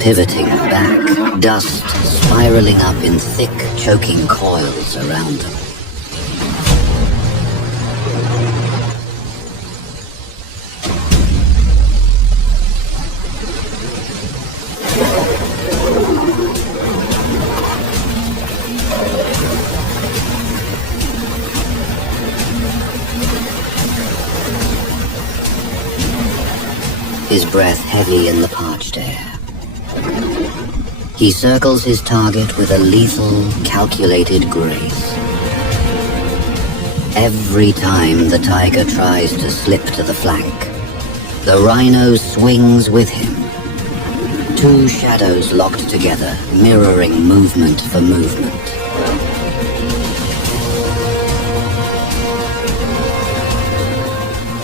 pivoting back, dust spiraling up in thick, choking coils around them. His breath heavy in the parched air. He circles his target with a lethal, calculated grace. Every time the tiger tries to slip to the flank, the rhino swings with him. Two shadows locked together, mirroring movement for movement.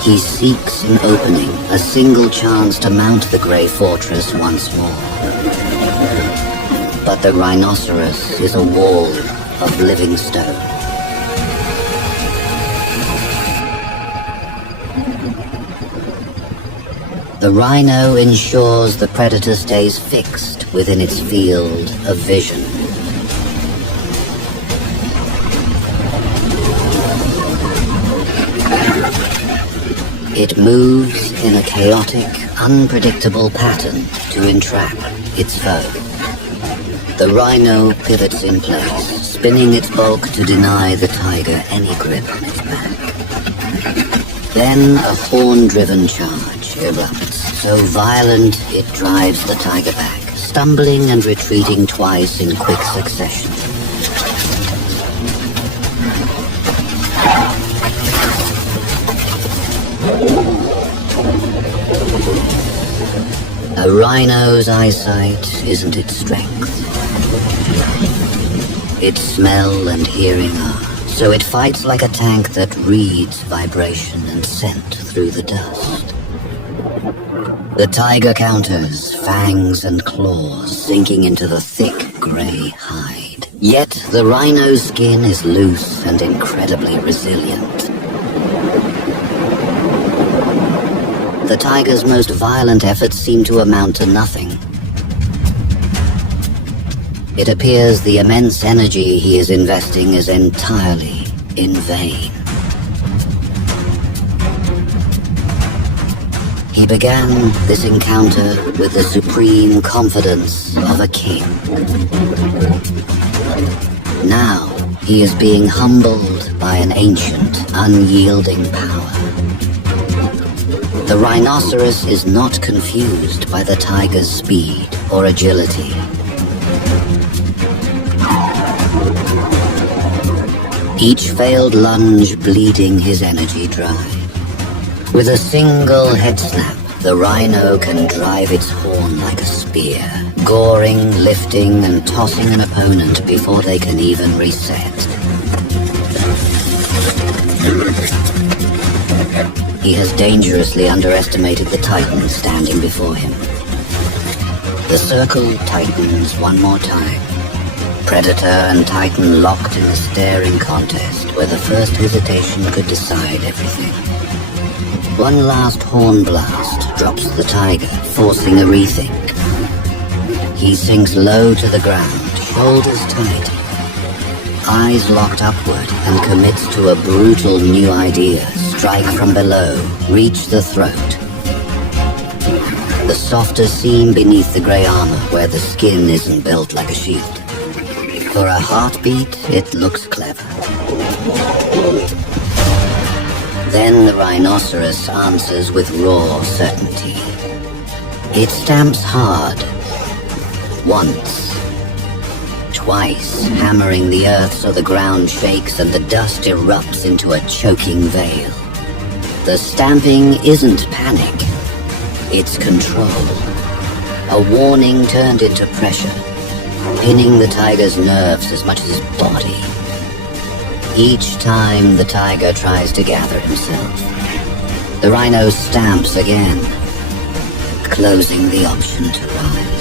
He seeks an opening, a single chance to mount the Grey Fortress once more. But the rhinoceros is a wall of living stone. The rhino ensures the predator stays fixed within its field of vision. It moves in a chaotic, unpredictable pattern to entrap its foe. The rhino pivots in place, spinning its bulk to deny the tiger any grip on its back. Then a horn-driven charge erupts, so violent it drives the tiger back, stumbling and retreating twice in quick succession. A rhino's eyesight isn't its strength. Its smell and hearing are, so it fights like a tank that reads vibration and scent through the dust. The tiger counters, fangs and claws sinking into the thick gray hide. Yet the rhino's skin is loose and incredibly resilient. The tiger's most violent efforts seem to amount to nothing. It appears the immense energy he is investing is entirely in vain. He began this encounter with the supreme confidence of a king. Now he is being humbled by an ancient, unyielding power. The rhinoceros is not confused by the tiger's speed or agility. Each failed lunge bleeding his energy dry. With a single head snap, the rhino can drive its horn like a spear, goring, lifting, and tossing an opponent before they can even reset. He has dangerously underestimated the titan standing before him. The circle tightens one more time. Predator and titan locked in a staring contest where the first hesitation could decide everything. One last horn blast drops the tiger, forcing a rethink. He sinks low to the ground, shoulders tight, eyes locked upward, and commits to a brutal new idea. Strike from below, reach the throat. The softer seam beneath the grey armor where the skin isn't built like a shield. For a heartbeat, it looks clever. Then the rhinoceros answers with raw certainty. It stamps hard. Once. Twice, hammering the earth so the ground shakes and the dust erupts into a choking veil. The stamping isn't panic. It's control. A warning turned into pressure, pinning the tiger's nerves as much as his body. Each time the tiger tries to gather himself, the rhino stamps again, closing the option to rise.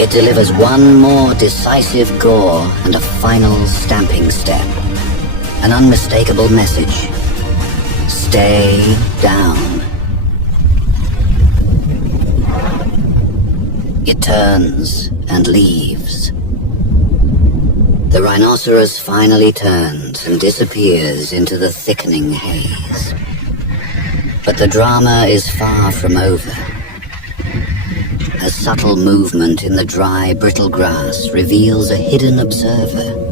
It delivers one more decisive gore and a final stamping step. An unmistakable message. Stay down. It turns and leaves. The rhinoceros finally turns and disappears into the thickening haze. But the drama is far from over. A subtle movement in the dry, brittle grass reveals a hidden observer.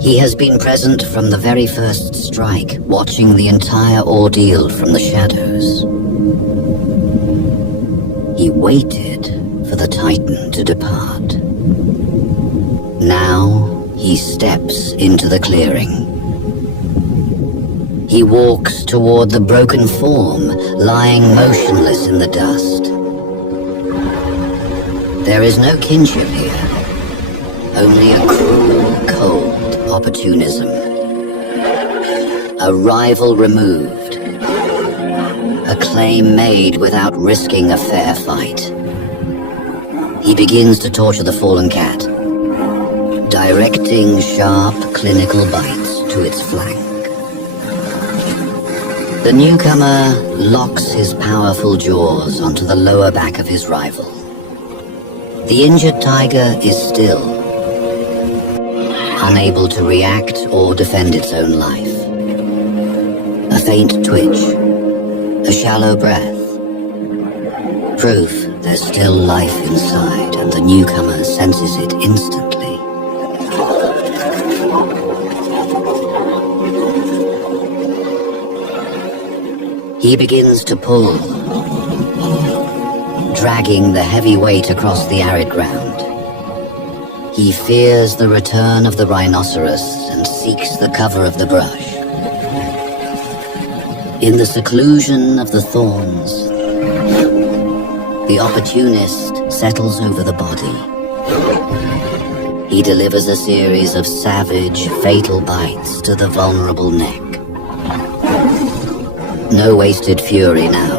He has been present from the very first strike, watching the entire ordeal from the shadows. He waited for the Titan to depart. Now he steps into the clearing. He walks toward the broken form, lying motionless in the dust. There is no kinship here, only a cruel, cold opportunism. A rival removed. A claim made without risking a fair fight. He begins to torture the fallen cat, directing sharp, clinical bites to its flank. The newcomer locks his powerful jaws onto the lower back of his rival. The injured tiger is still, unable to react or defend its own life. A faint twitch, a shallow breath. Proof there's still life inside, and the newcomer senses it instantly. He begins to pull, dragging the heavy weight across the arid ground. He fears the return of the rhinoceros and seeks the cover of the brush. In the seclusion of the thorns, the opportunist settles over the body. He delivers a series of savage, fatal bites to the vulnerable neck. No wasted fury now.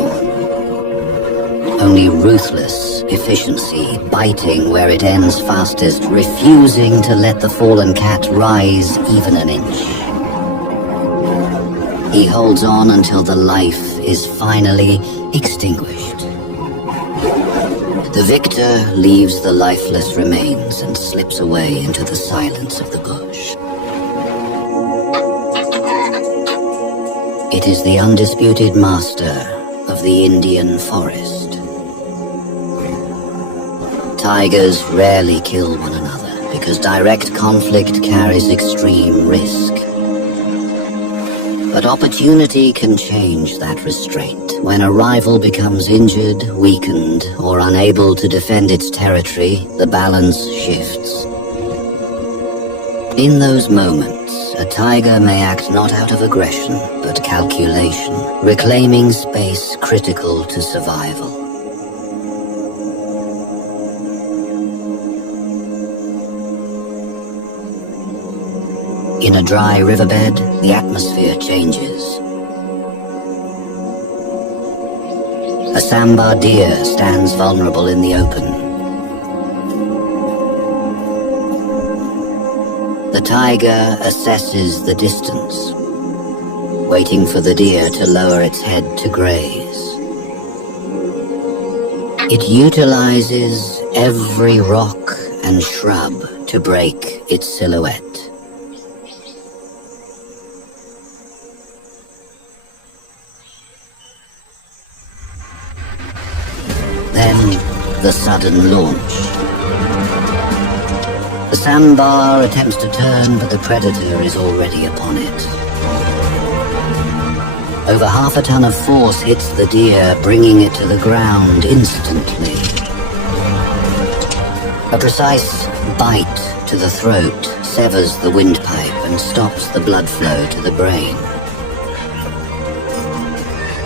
Only ruthless efficiency, biting where it ends fastest, refusing to let the fallen cat rise even an inch. He holds on until the life is finally extinguished. The victor leaves the lifeless remains and slips away into the silence of the bush. It is the undisputed master of the Indian forest. Tigers rarely kill one another because direct conflict carries extreme risk. But opportunity can change that restraint. When a rival becomes injured, weakened, or unable to defend its territory, the balance shifts. In those moments, a tiger may act not out of aggression, but calculation, reclaiming space critical to survival. In a dry riverbed, the atmosphere changes. A sambar deer stands vulnerable in the open. The tiger assesses the distance, waiting for the deer to lower its head to graze. It utilizes every rock and shrub to break its silhouette. Then, the sudden launch. The sambar attempts to turn, but the predator is already upon it. Over half a ton of force hits the deer, bringing it to the ground instantly. A precise bite to the throat severs the windpipe and stops the blood flow to the brain.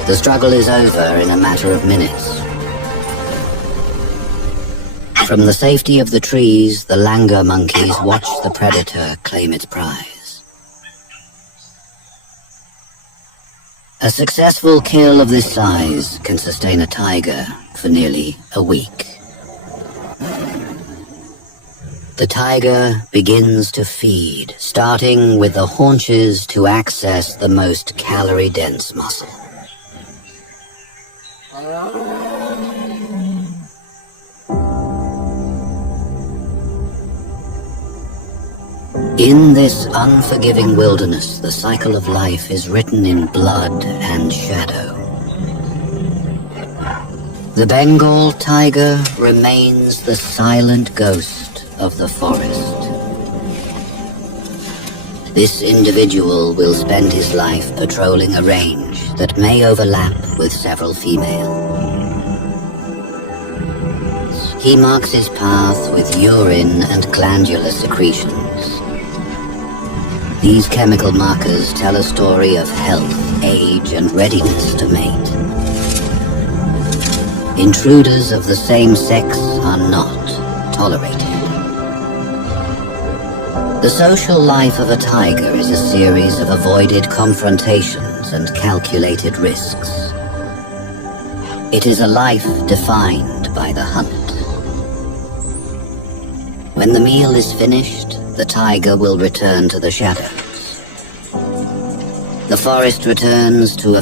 The struggle is over in a matter of minutes. From the safety of the trees, the langur monkeys watch the predator claim its prize. A successful kill of this size can sustain a tiger for nearly a week. The tiger begins to feed, starting with the haunches to access the most calorie-dense muscle. In this unforgiving wilderness, the cycle of life is written in blood and shadow. The Bengal tiger remains the silent ghost of the forest. This individual will spend his life patrolling a range that may overlap with several females. He marks his path with urine and glandular secretions. These chemical markers tell a story of health, age, and readiness to mate. Intruders of the same sex are not tolerated. The social life of a tiger is a series of avoided confrontations and calculated risks. It is a life defined by the hunt. When the meal is finished, the tiger will return to the shadows. The forest returns to a